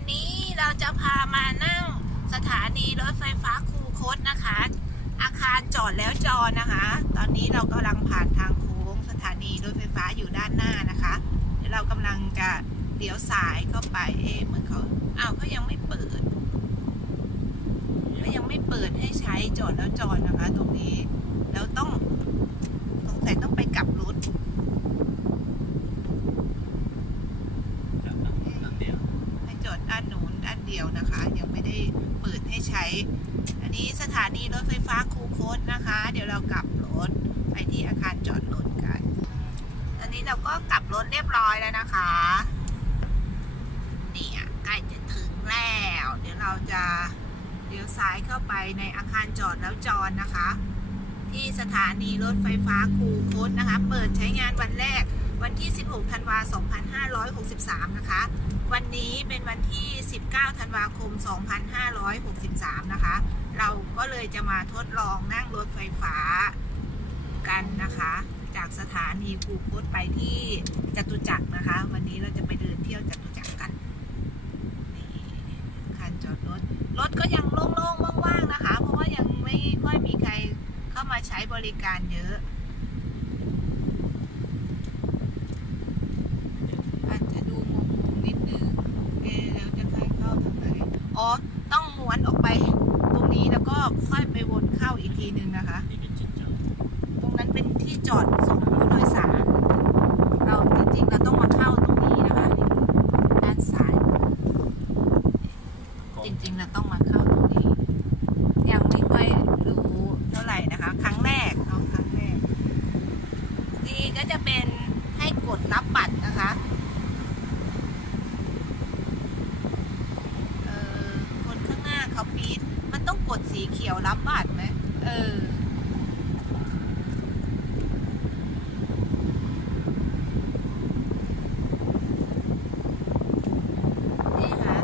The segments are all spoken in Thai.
วันนี้เราจะพามานั่งสถานีรถไฟฟ้าคูคตนะคะ อาคารจอดแล้วจอดนะคะ ตอนนี้เรากำลังผ่านทางโค้งสถานีรถไฟฟ้าอยู่ด้านหน้านะคะเดี๋ยวเรากำลังจะเลี้ยวซ้ายเข้าไปเอ๊ะเหมือนเขาอ้าวเขายังไม่เปิดเขายังไม่เปิดให้ใช้จอดแล้วจอดนะคะ ตรงนี้แล้วต้องสงสัยต้องไปกลับรถ ให้จอดด้านนู้นด้านเดียวนะคะ ยังไม่ได้เปิดให้ใช้ อันนี้สถานีรถไฟฟ้าคูโคตนะคะ เดี๋ยวเรากลับรถไปที่อาคารจอดรถกัน อันนี้เราก็กลับรถเรียบร้อยแล้วนะคะเนี่ยใกล้จะถึงแล้ว เดี๋ยวเราจะเลี้ยวซ้ายเข้าไปในอาคารจอดแล้วจอดนะคะ ที่สถานีรถไฟฟ้าคูโคตนะคะ เปิดใช้งานวันแรก วันที่ 16 ธันวาคม2563 นะคะ วันนี้เป็นวันที่ 19 ธันวาคม 2563 นะคะ เราก็เลยจะมาทดลองนั่งรถไฟฟ้ากันนะคะ จากสถานีคูคตไปที่จตุจักรนะคะ วันนี้เราจะไปเดินเที่ยวจตุจักรกันนี่คันจอดรถ รถก็ยังโล่งๆ ว่างๆ นะคะ เพราะว่ายังไม่ค่อยมีใครเข้ามาใช้บริการเยอะ อาจจะดูงงๆนิดนึง เอะแล้วจะใครเข้าทางไหน อ๋อ ต้องม้วนออกไป ตรงนี้แล้วก็ค่อยไปวนเข้าอีกทีห นึงนะคะ ตรงนั้นเป็นที่จอดส่งผู้โดยสาร เราจริงๆเราต้องมาเข้าตรงนี้นะคะ ด้านซ้าย จริงๆเราต้องมาเข้าตรงนี้ ยังไม่ค่อยรู้เท่าไหร่นะคะ ครั้งแรกเนาะครั้งแรก นี่ก็จะเป็นให้กดรับบัตรนะคะ เออคนข้างหน้าเขาปีดมันต้องกดสีเขียวรับบัตรไหมเออ นี่ค่ะ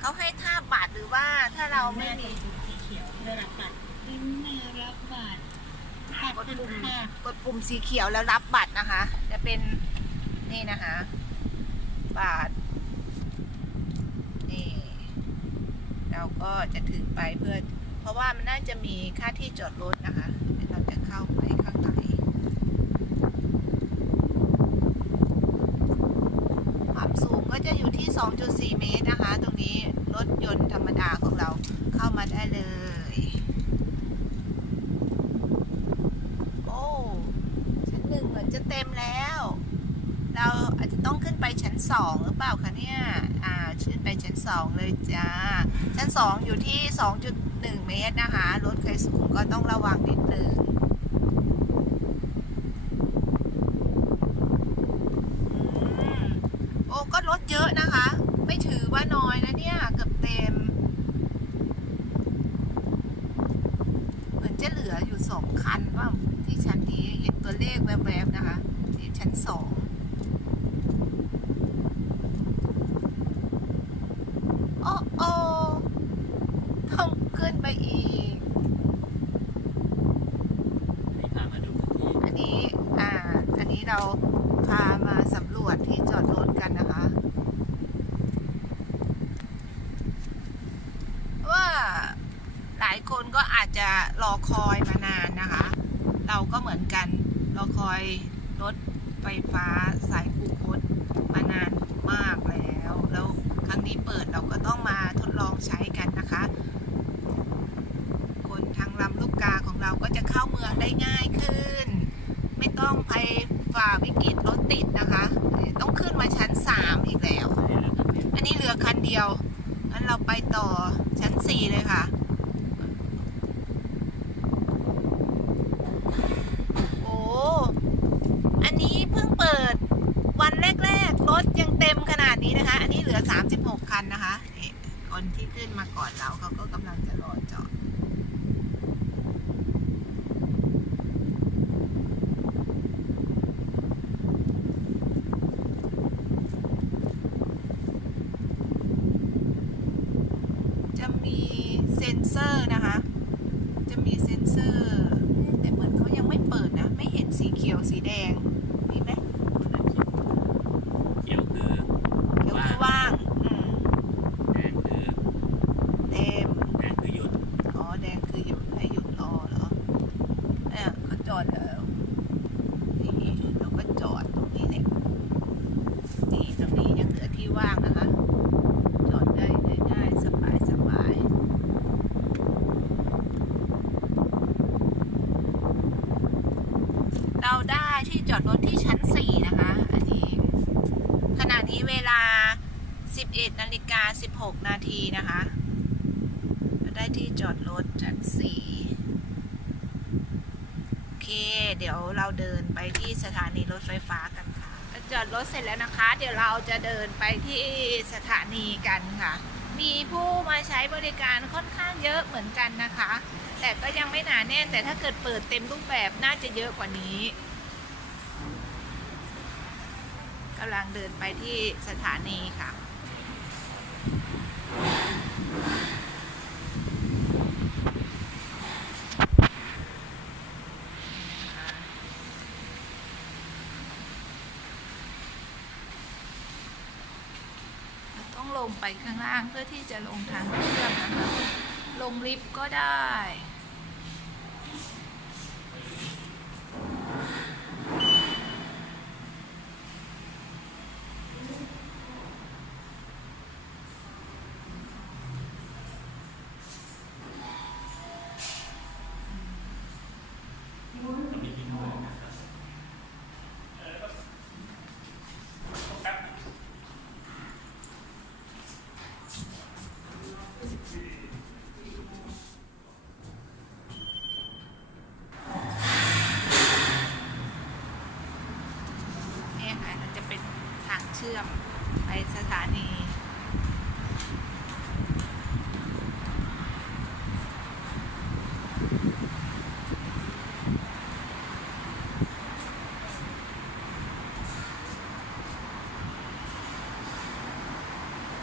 เขาให้ท่าบัตรหรือว่าถ้า เราไม่มีสีเขียวเพื่อรับบัตรลิ้นแม่รับบัตรกดปุ่มกดปุ่มสีเขียวแล้วรับบัตรนะคะ จะเป็นนี่นะคะบัตรนี่เราก็จะถึงไปเพื่อ เพราะว่ามันน่าจะมีค่าที่จอดรถนะคะเดี๋ยวเราจะเข้าไปข้างในความสูงก็จะอยู่ที่ 2.4 เมตรนะคะ ตรงนี้ รถยนต์ธรรมดาของเราเข้ามาได้เลย โอ้ชั้นหนึ่งเหมือนจะเต็มแล้ว เราอาจจะต้องขึ้นไปชั้นสองหรือเปล่าคะเนี่ยอ่าขึ้นไปชั้นสองเลยจ้า ชั้นสองอยู่ที่สองจุดหนึ่งเมตรนะคะ รถใครสูงก็ต้องระวังนิดนึงอืมโอ้ ก็รถเยอะนะคะ ไม่ถือว่าน้อยนะเนี่ย เกือบเต็ม เหมือนจะเหลืออยู่ สองคันว่าที่ชั้นนี้เห็นตัวเลขแวบๆนะคะที่ชั้นสองโอ้โอ้ต้องขึ้นไปอีกอันนี้อ่า อันนี้เราพามาสำรวจที่จอดรถกันนะคะ ว่าหลายคนก็อาจจะรอคอยมานานนะคะ เราก็เหมือนกันเรอคอยรถไฟฟ้าสายคูคตมานานมากแล้ว แล้วครั้งนี้เปิดเราก็ต้องมาทดลองใช้กันนะคะ คนทางลำลูกกาของเราก็จะเข้าเมืองได้ง่ายขึ้น ไม่ต้องไปฝ่าวิกฤตรถติดนะคะ ต้องขึ้นมาชั้น 3 อีกแล้ว อันนี้เหลือคันเดียวงั้นเราไปต่อชั้น 4 เลยค่ะ โอ้ อันนี้เพิ่งเปิดวันแรกๆ รถยังเต็มขนาดนี้นะคะ อันนี้เหลือ 36 คันนะคะนี่คนที่ขึ้นมาก่อนเราเขาก็กำลังจะรอจอด จะมีเซ็นเซอร์นะคะ จะมีเซ็นเซอร์ แต่เหมือนเขายังไม่เปิดนะ ไม่เห็นสีเขียวสีแดง มีไหม เขียวคือ เขียวคือว่าง อืม ที่ชั้น 4 นะคะ อันนี้ขณะนี้เวลา 11นาฬิกา16 นาทีนะคะ ได้ที่จอดรถชั้น 4 โอเค เดี๋ยวเราเดินไปที่สถานีรถไฟฟ้ากันค่ะ จอดรถเสร็จแล้วนะคะ เดี๋ยวเราจะเดินไปที่สถานีกันค่ะ มีผู้มาใช้บริการค่อนข้างเยอะเหมือนกันนะคะ แต่ก็ยังไม่หนาแน่น แต่ถ้าเกิดเปิดเต็มรูปแบบน่าจะเยอะกว่านี้กำลังเดินไปที่สถานีค่ะต้องลงไปข้างล่างเพื่อที่จะลงทางเชื่อมนะคะ ลงลิฟต์ก็ได้ เนี่ยค่ะมันจะเป็นทางเชื่อมไปสถานี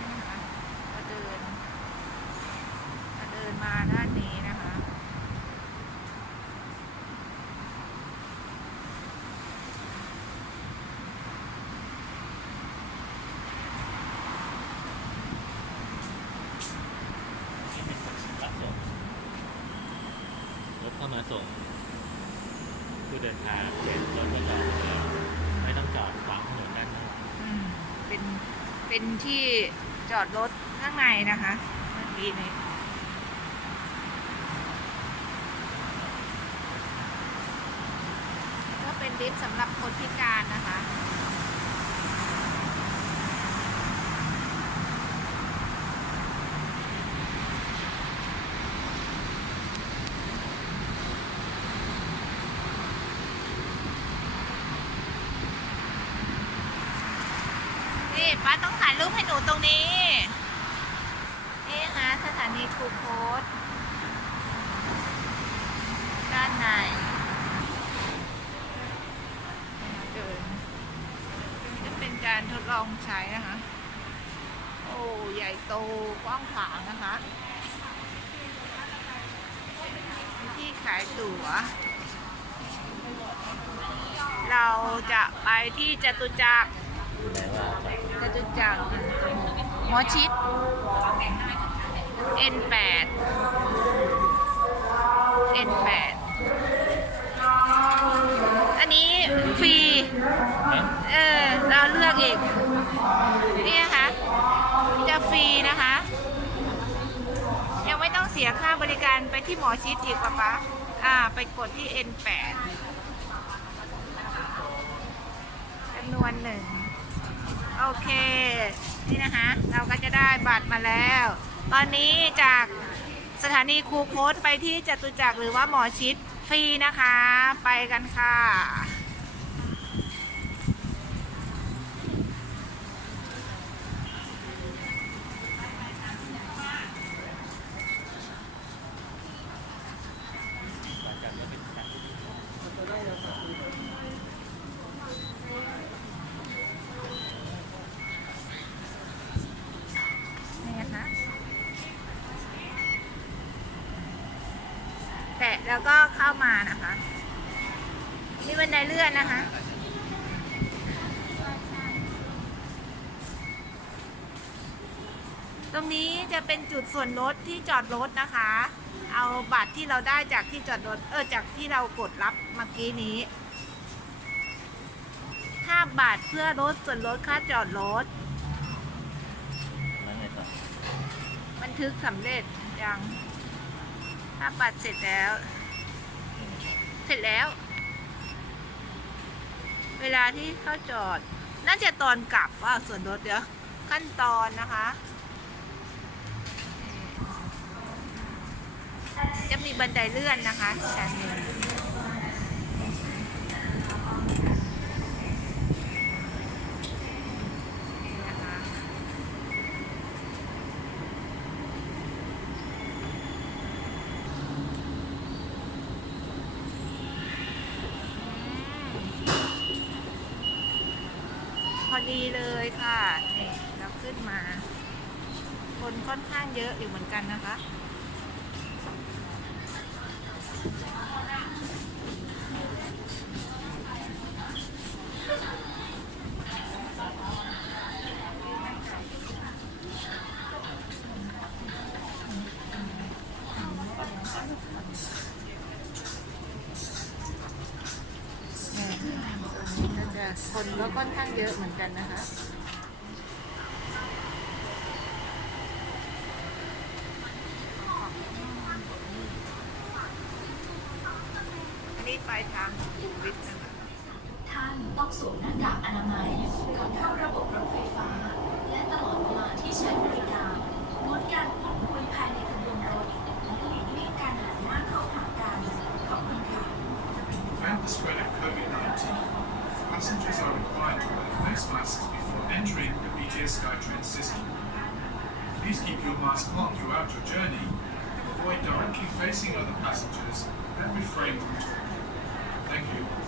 นะคะก็เดินก็เดินมาด้านนี้นะคะ ที่เป็นคนรับส่งรถเข้ามาส่งผู้เดินทางเสร็จรถก็จอดแล้วไม่ต้องจอดขวางถนนด้านหน้า อืมเป็นเป็น ที่จอดรถข้างในนะคะเมื่อกี้นี้ก็เป็นลิฟต์สำหรับคนพิการนะคะ นี่ป้าต้องถ่าย รูปให้หนูตรงนี้นี่นะสถานีครูโพสด้านในเดินจะเป็นการทดลองใช้นะคะ โอ้ใหญ่โตกว้างขวางนะคะที่ขายตั๋ว เราจะไปที่จตุจักร แต่ว่าจอดจตุจักรหมอชิด N8 N8 อันนี้ฟรี เออ เราเลือกเอีกนี่นะคะ จะฟรีนะคะ ยังไม่ต้องเสียค่าบริการไปที่หมอชิดอีกปะปะอ่า ไปกดที่ N8 จำนวนหนึ่ง โอเค นี่นะคะ เราก็จะได้บัตรมาแล้ว ตอนนี้จากสถานีครูโค้ดไปที่จตุจักรหรือว่าหมอชิดฟรีนะคะ ไปกันค่ะ หลังจากนี้เป็นทางที่ นี่นะคะ แตะแล้วก็เข้ามานะคะ มีบันไดเลื่อนนะคะตรงนี้จะเป็นจุดส่วนลดที่จอดรถนะคะ เอาบัตรที่เราได้จากที่จอดรถ เออ จากที่เรากดรับเมื่อกี้นี้5บาทเพื่อลดส่วนลดค่าจอดรถแล้วไงต่อบันทึกสำเร็จยังถ้าบัตรเสร็จแล้ว เสร็จแล้ว เวลาที่เข้าจอด น่าจะตอนกลับว่าส่วนรถเดี๋ยวขั้นตอนนะคะ จะมีบันไดเลื่อนนะคะชั้นหนึ่งนี่นะคะพอดี เลยค่ะนี่เราขึ้นมา คนค่อนข้างเยอะอยู่เหมือนกันนะคะก็จะคนก็ค่อนข้างเยอะเหมือนกันนะคะ อันนี้ ปลายทางสุขุมวิทนะคะท่านต้องสวมหน้ากากอนามัยก่อนเข้าระบบรถไฟฟ้า และตลอดเวลาที่ใช้บริการงดการพูดคุยภายในขบวนรถและหลีกเลี่ยงการหันหน้าเข้าหากันขอบคุณค่ะ prevent the spread of COVID-19, passengers are required to wear face masks before entering the BTS SkyTrain system. Please keep your mask on throughout your journey, avoid directly facing other passengers, and refrain from talking. Thank you.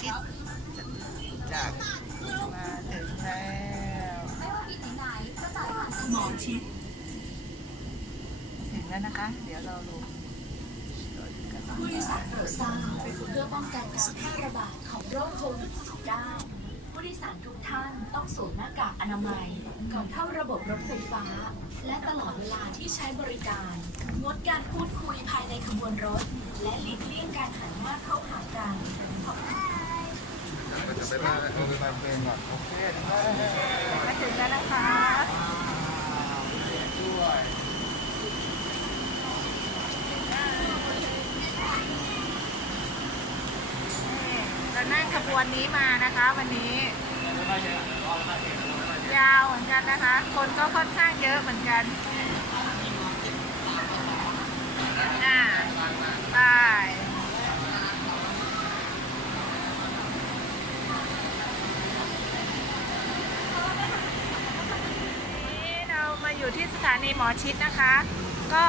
ชิดจากมาถึงแล้วหมอชิดถึงแล้วนะคะ เดี๋ยวเราลงผู้โดยสารโปรดทราบเพื่อป้องกันการแพร่ระบาดของโรคโควิด -19 ผู้โดยสารทุกท่านต้องสวมหน้ากากอนามัย ก่อนเข้าระบบรถไฟฟ้า และตลอดเวลาที่ใช้บริการ งดการพูดคุยภายในขบวนรถ และหลีกเลี่ยงการหันหน้าเข้าหากัน มาถึงแล้วนะคะเรานั่งขบวนนี้มานะคะวันนี้ ยาวเหมือนกันนะคะ คนก็ค่อนข้างเยอะเหมือนกันอ่าไปนี่เรามาอยู่ที่ส ถานีหมอชิดนะคะ ก็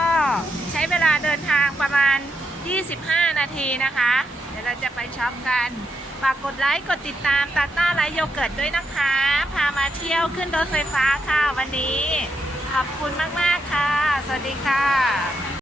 ใช้เวลาเดินทางประมาณ 25 นาทีนะคะ เดี๋ยวเราจะไปช็อปกันฝากกดไลค์กดติดตามตาต้าไลฟ์โยเกิร์ตด้วยนะคะ พามาเที่ยวขึ้นรถไฟฟ้าค่ะวันนี้ ขอบคุณมาก ๆ ค่ะ สวัสดีค่ะ